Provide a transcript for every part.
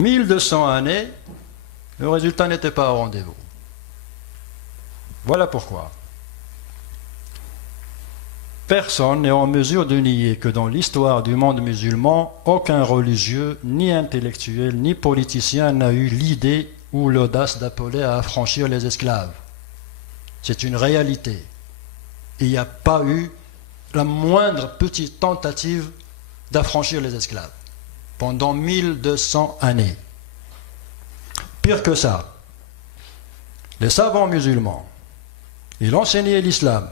1200 années, le résultat n'était pas au rendez-vous. Voilà pourquoi. Personne n'est en mesure de nier que dans l'histoire du monde musulman, aucun religieux, ni intellectuel, ni politicien n'a eu l'idée ou l'audace d'appeler à affranchir les esclaves. C'est une réalité. Il n'y a pas eu la moindre petite tentative d'affranchir les esclaves pendant 1200 années. Pire que ça, les savants musulmans, ils enseignaient l'islam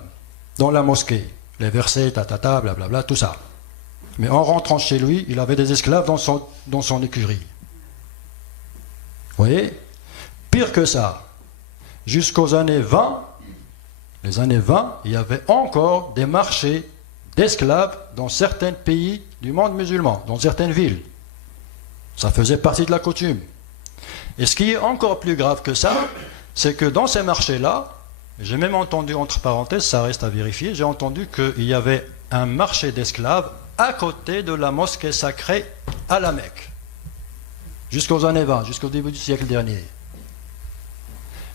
dans la mosquée, les versets, tatata, blablabla, tout ça. Mais en rentrant chez lui, il avait des esclaves dans son écurie. Vous voyez? Pire que ça, jusqu'aux années 20, les années 20, il y avait encore des marchés d'esclaves dans certains pays du monde musulman, dans certaines villes. Ça faisait partie de la coutume. Et ce qui est encore plus grave que ça, c'est que dans ces marchés-là, j'ai même entendu, entre parenthèses, ça reste à vérifier, j'ai entendu qu'il y avait un marché d'esclaves à côté de la mosquée sacrée à la Mecque, jusqu'aux années 20, jusqu'au début du siècle dernier.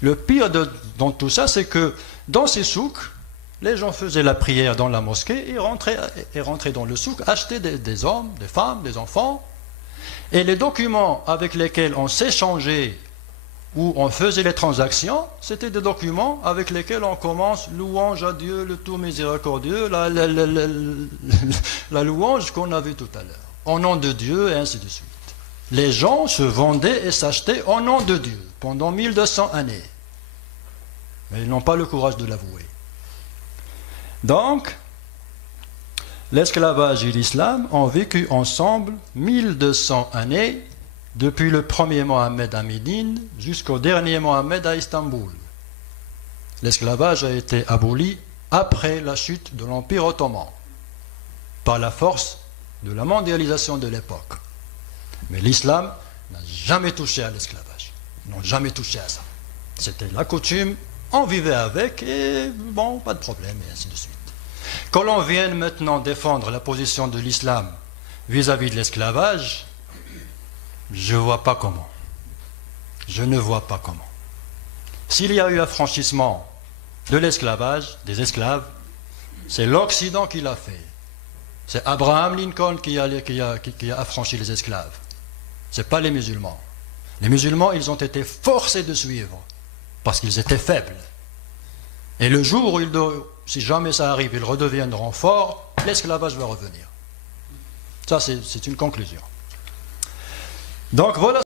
Le pire dans tout ça, c'est que dans ces souks, les gens faisaient la prière dans la mosquée et rentraient dans le souk, achetaient des hommes, des femmes, des enfants, et les documents avec lesquels on s'échangeait où on faisait les transactions, c'était des documents avec lesquels on commence louange à Dieu, le tout miséricordieux, la louange qu'on a vue tout à l'heure, au nom de Dieu, et ainsi de suite. Les gens se vendaient et s'achetaient au nom de Dieu pendant 1200 années. Mais ils n'ont pas le courage de l'avouer. Donc, l'esclavage et l'islam ont vécu ensemble 1200 années, depuis le premier Mohammed à Médine jusqu'au dernier Mohammed à Istanbul. L'esclavage a été aboli après la chute de l'Empire ottoman, par la force de la mondialisation de l'époque. Mais l'islam n'a jamais touché à l'esclavage. Ils n'ont jamais touché à ça. C'était la coutume, on vivait avec et bon, pas de problème, et ainsi de suite. Que l'on vienne maintenant défendre la position de l'islam vis-à-vis de l'esclavage, je ne vois pas comment. Je ne vois pas comment. S'il y a eu affranchissement de l'esclavage, des esclaves, c'est l'Occident qui l'a fait. C'est Abraham Lincoln qui a affranchi les esclaves. Ce n'est pas les musulmans. Les musulmans, ils ont été forcés de suivre parce qu'ils étaient faibles. Et le jour où, si jamais ça arrive, ils redeviendront forts, l'esclavage va revenir. Ça, c'est une conclusion. Donc voilà.